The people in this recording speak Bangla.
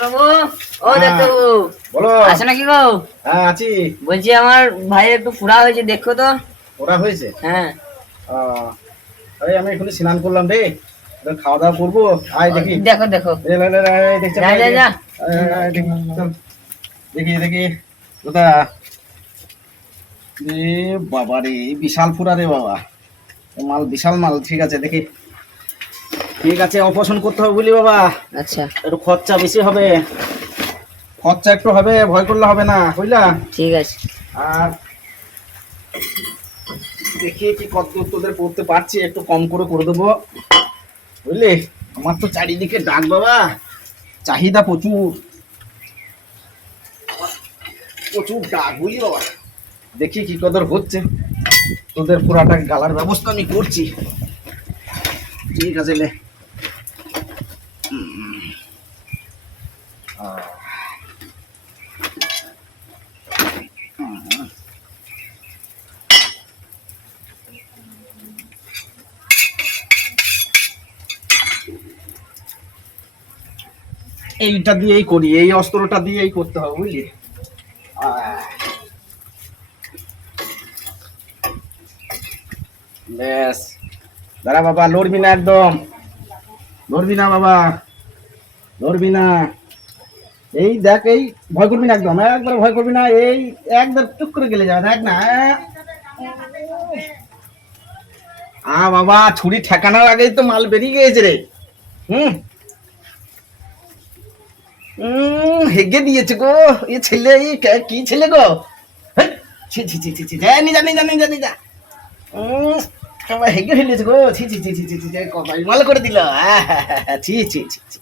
ডাক্তারবাবু, ও হ্যাঁ, ডাক্তারবাবু, বলো। আছে নাকি গো? হ্যাঁ আছি। বলছি আমার ভাইয়ের একটু ফুড়া হয়েছে, দেখো তো। ওরা হয়েছে? হ্যাঁ, আরে আমি এখনই স্নান করলাম রে, এবার খাওয়া দাওয়া করবো। আয় দেখি। দেখো দেখো। দেখছি যা যা যা। দেখি চল, দেখি দেখি ওটা। এ বাবা রে, বিশাল ফুরা রে বাবা, এ মাল বিশাল মাল। ঠিক আছে দেখি, ঠিক আছে অপারেশন করতে হবে বুঝলি বাবা। আচ্ছা, একটু খরচা বেশি হবে, খরচা একটু হবে, ভয় করলে হবে না বুঝলা। ঠিক আছে। আর দেখি কি কত তোদের পড়তে পারছি, একটু কম করে দেবো বুঝলি। আমার তো চারিদিকে ডাক বাবা, চাহিদা প্রচুর, প্রচুর ডাক বুঝলি বাবা। দেখি কি কদর হচ্ছে, তোদের পুরাটা গালার ব্যবস্থা আমি করছি। ঠিক আছে লে। আহ, এইটা দিয়েই করি, এই অস্ত্রটা দিয়েই করতে হবে বুঝলি। ব্যাস, দাঁড়া বাবা, লড়বি না একদম, লড়বি না বাবা, লড়বি না। এই দেখ, এই ভয় করবি না একদম, একবার ভয় করবি না। এই একবার টুক করে গেলে যাবে, দেখ না। বাবা, ছুরি ঠেকানোর আগেই তো মাল বেরিয়ে গিয়েছে রে। হুম হেগে দিয়েছে গো এ ছেলে, কি ছেলে গো। হেই, ছি ছি ছি ছি ছি, জানি জানি জানি জানি যা। সবাই হেগে ফেলেছে গো, ছি ছি ছি ছি ছি ছি, কপাল মাল করে দিল। ছি ছি ছি ছি।